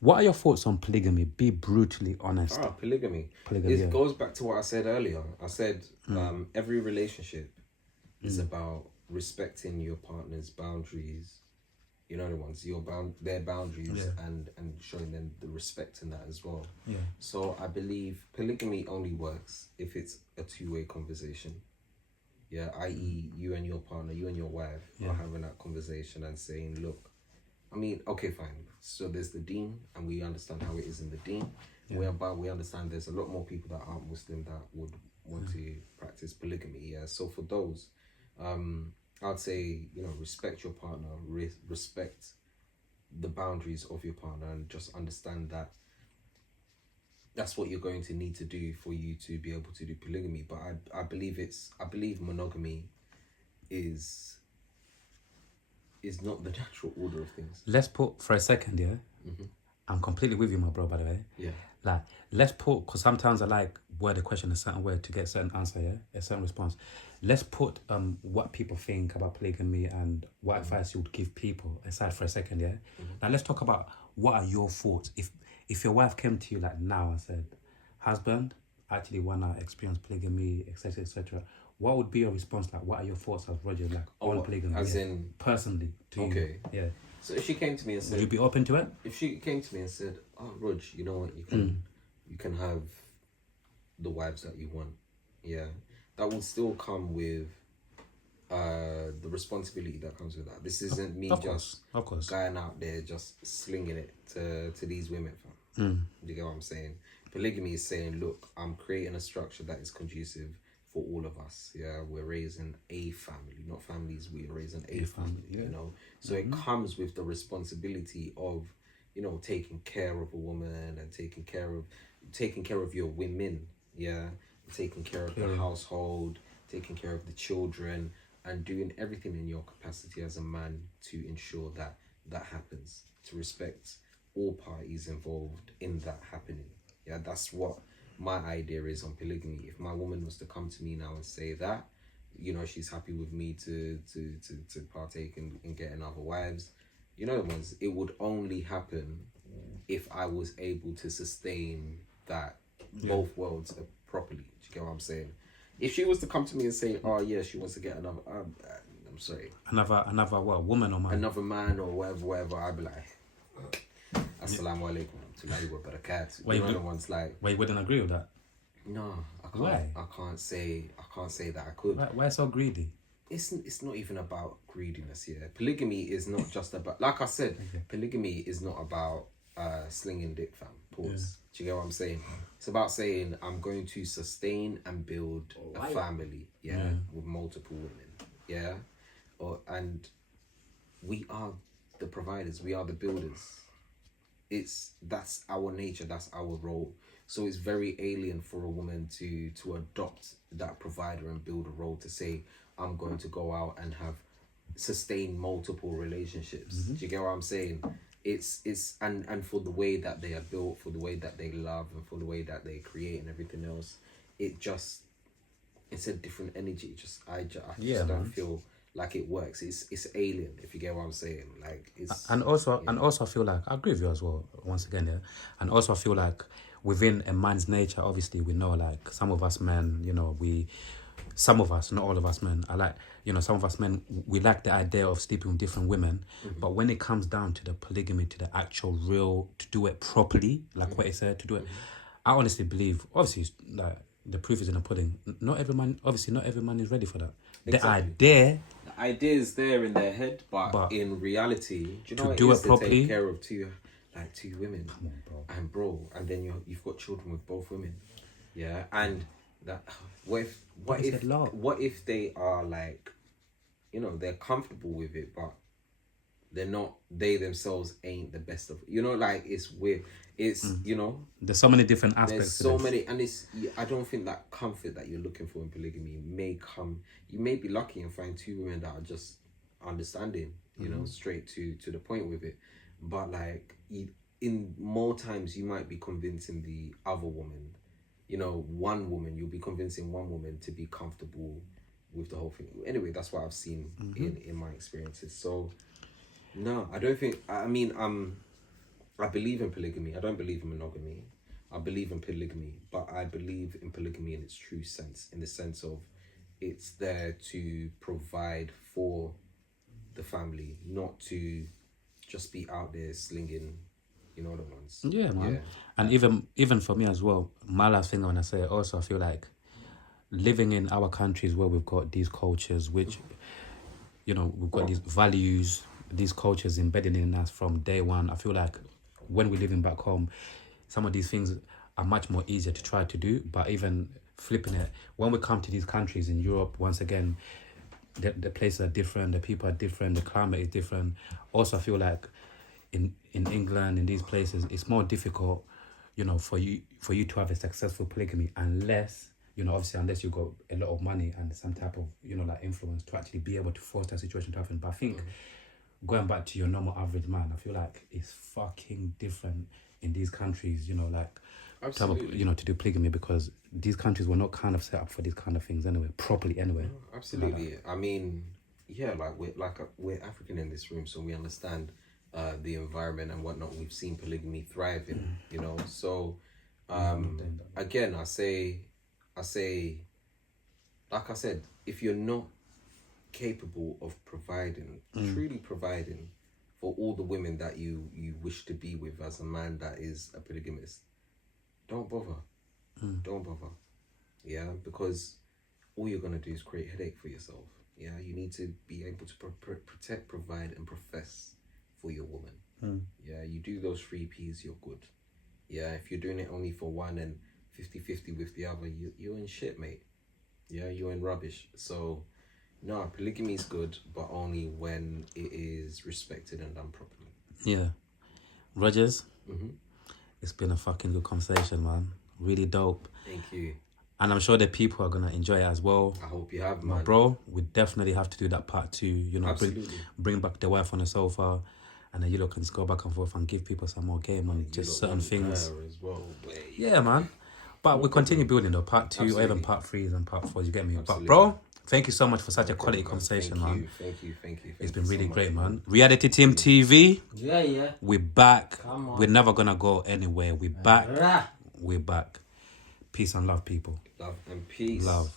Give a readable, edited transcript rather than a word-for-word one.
What are your thoughts on polygamy? Be brutally honest. Polygamy. Polygamy, It yeah. goes back to what I said earlier. I said every relationship is about respecting your partner's boundaries. You know the ones, their boundaries, Yeah. and showing them the respect in that as well. Yeah. So I believe polygamy only works if it's a two-way conversation. Yeah, i.e., you and your partner, you and your wife are having that conversation and saying, look, I mean, okay, fine. So there's the deen, and we understand how it is in the deen. Whereby we understand there's a lot more people that aren't Muslim that would want to practice polygamy. Yeah. So for those, I'd say, respect your partner, respect the boundaries of your partner, and just understand that that's what you're going to need to do for you to be able to do polygamy. But I believe monogamy is not the natural order of things. Let's put for a second, yeah. I'm completely with you, my bro. By the way, Yeah. Like, let's put, because sometimes I like word the question a certain way to get a certain answer, yeah, a certain response. Let's put what people think about polygamy and what advice you would give people aside for a second, yeah. Now let's talk about what are your thoughts if your wife came to you like now and said, husband, I actually wanna experience polygamy, etc., etc. What would be your response? Like, what are your thoughts as Roger, like, on polygamy? As in, personally, to okay, you? Yeah. So if she came to me and said, would you be open to it? If she came to me and said, "Oh, Rog, you know what? You can have the wives that you want." Yeah, that will still come with the responsibility that comes with that. This isn't me of just course. going out there just slinging it to these women. Fam. Do you get what I'm saying? Polygamy is saying, look, I'm creating a structure that is conducive for all of us. Yeah, we're raising a family, not families. We're raising a family. Yeah. You know, so it comes with the responsibility of, taking care of a woman and taking care of your women. Yeah, taking care of the household, taking care of the children, and doing everything in your capacity as a man to ensure that that happens. To respect all parties involved in that happening. Yeah, that's what my idea is on polygamy. If my woman was to come to me now and say that, she's happy with me to partake in getting other wives, the ones, it would only happen if I was able to sustain that both worlds properly. Do you get what I'm saying? If she was to come to me and say, "Oh yeah, she wants to get another," I'm sorry, another what, woman or man? Another man or whatever, I'd be like, Assalamu alaikum warahmatullahi wabarakatuh. Why The ones like, why you wouldn't agree with that? No, I can't. Why? I can't say that I could. Why so greedy? It's not even about greediness here. Polygamy is not just about, like I said, polygamy is not about slinging dick, fam. Pause. Do you get what I'm saying? It's about saying I'm going to sustain and build a family, with multiple women, and we are the providers, we are the builders. That's our nature, that's our role. So it's very alien for a woman to adopt that provider and build a role, to say, I'm going to go out and sustain multiple relationships. Do you get what I'm saying? It's and for the way that they are built, for the way that they love, and for the way that they create and everything else, it's a different energy. I just don't feel like it works. It's alien, if you get what I'm saying. Like, it's and also I feel like I agree with you as well, once again, yeah. And also I feel like within a man's nature, obviously we know, like, some of us men, some of us, not all of us men, some of us men, we like the idea of sleeping with different women. But when it comes down to the polygamy, to the actual real, to do it properly, like what he said, to do it, I honestly believe, obviously, like, the proof is in the pudding. Not every man is ready for that. Exactly. The idea is there in their head, but in reality, do you know what it is to take care of two women? Come on, bro. And then you've got children with both women. Yeah, and that what if they are like, they're comfortable with it, but they're not, they themselves ain't the best of, like, it's weird. It's there's so many different aspects. There's so many, and I don't think that comfort that you're looking for in polygamy may come. You may be lucky and find two women that are just understanding, straight to the point with it. But like, in more times you might be convincing the other woman, one woman, you'll be convincing one woman to be comfortable with the whole thing. Anyway, that's what I've seen in my experiences. So no, I don't think, I believe in polygamy. I don't believe in monogamy. I believe in polygamy, but I believe in polygamy in its true sense, in the sense of it's there to provide for the family, not to just be out there slinging, you know, the ones. Yeah, man. Yeah. And even for me as well, my last thing I want to say also, I feel like living in our countries where we've got these cultures, which, you know, we've got these values, these cultures embedded in us from day one. I feel like when we're living back home, some of these things are much more easier to try to do. But even flipping it, when we come to these countries in Europe, once again, the places are different, the people are different, the climate is different. Also, I feel like in England, in these places, it's more difficult, you know, for you to have a successful polygamy, unless, you know, obviously unless you got a lot of money and some type of, you know, like influence to actually be able to force that situation to happen. But I think going back to your normal average man, I feel like it's fucking different in these countries, you know, like Absolutely. you know, to do polygamy, because these countries were not kind of set up for these kind of things anyway, properly anyway. Absolutely. I mean, yeah, we're African in this room, so we understand the environment and whatnot. We've seen polygamy thrive in, you know. So again, I say, like I said, if you're not capable of providing, truly providing for all the women that you wish to be with as a man that is a polygamist, don't bother. Don't bother. Yeah, because all you're gonna do is create headache for yourself. Yeah, you need to be able to protect, provide, and profess for your woman. Yeah, you do those 3 P's, you're good. Yeah, if you're doing it only for one and 50-50 with the other, you're in shit, mate. Yeah, you're in rubbish. So, no, polygamy is good, but only when it is respected and done properly. Yeah. Rogers, it's been a fucking good conversation, man. Really dope. Thank you. And I'm sure the people are gonna enjoy it as well. I hope you have, man. Bro, we definitely have to do that part 2. You know, bring back the wife on the sofa, and then you lot can just go back and forth and give people some more game on just certain things. As well. Yeah, man. But we continue building though. Part 2, or even part 3 and part 4. You get me? Absolutely. But bro, thank you so much for such a quality conversation, man. Thank you. It's been really great, man. Reality Team TV. Yeah. We're back. Come on. We're never gonna go anywhere. We're back. We're back. Peace and love, people. Love and peace. Love.